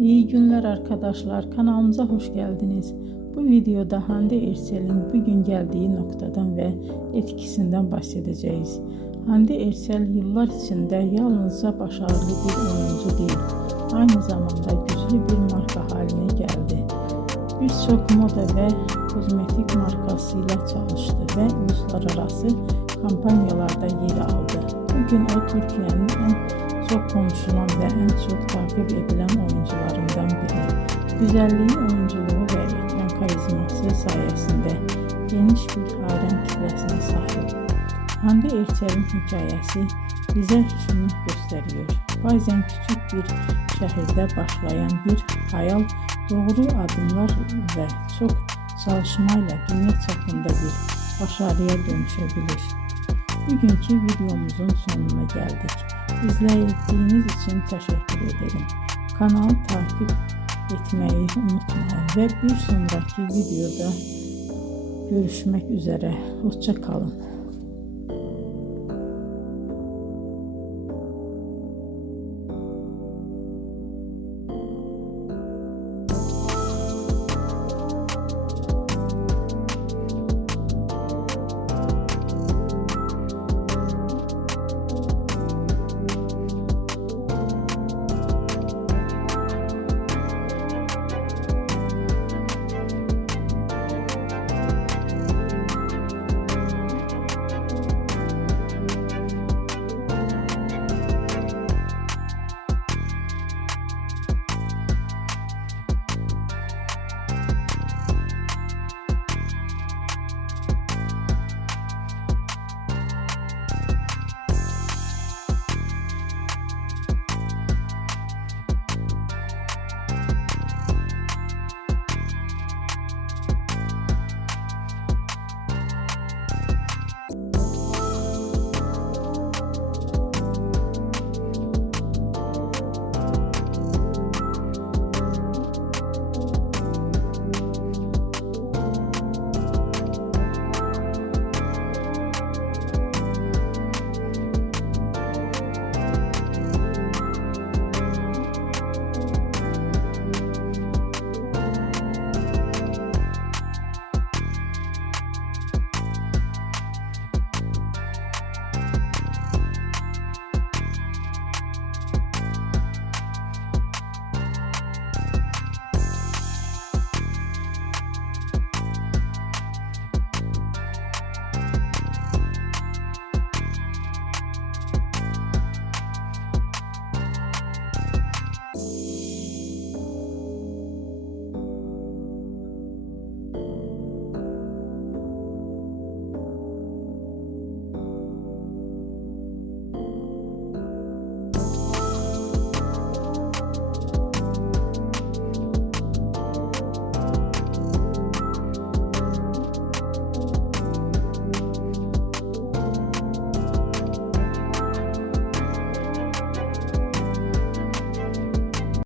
İyi günler arkadaşlar, kanalımıza hoş geldiniz. Bu videoda Hande Erçel'in bugün geldiği noktadan ve etkisinden bahsedeceğiz. Hande Erçel yıllar içinde yalnızca başarılı bir oyuncu değil, aynı zamanda güçlü bir marka haline geldi. Birçok moda ve kozmetik markasıyla çalıştı ve uluslararası kampanyalarda yer aldı. Bugün o Türkiye'nin en çok konuşulan ve en çok takip edilen oyuncularından biri. Güzelliği, oyunculuğu ve ekran karizması sayesinde geniş bir hayran kitlesine sahip. Hande Erçel'in hikayesi bize şunu gösteriyor. Bazen küçük bir şehirde başlayan bir hayal doğru adımlar ve çok çalışmayla dünya çapında bir başarıya dönüşebilir. Bugünkü videomuzun sonuna geldik. İzlediğiniz için teşekkür ederim. Kanalı takip etmeyi unutmayın ve bir sonraki videoda görüşmek üzere. Hoşça kalın.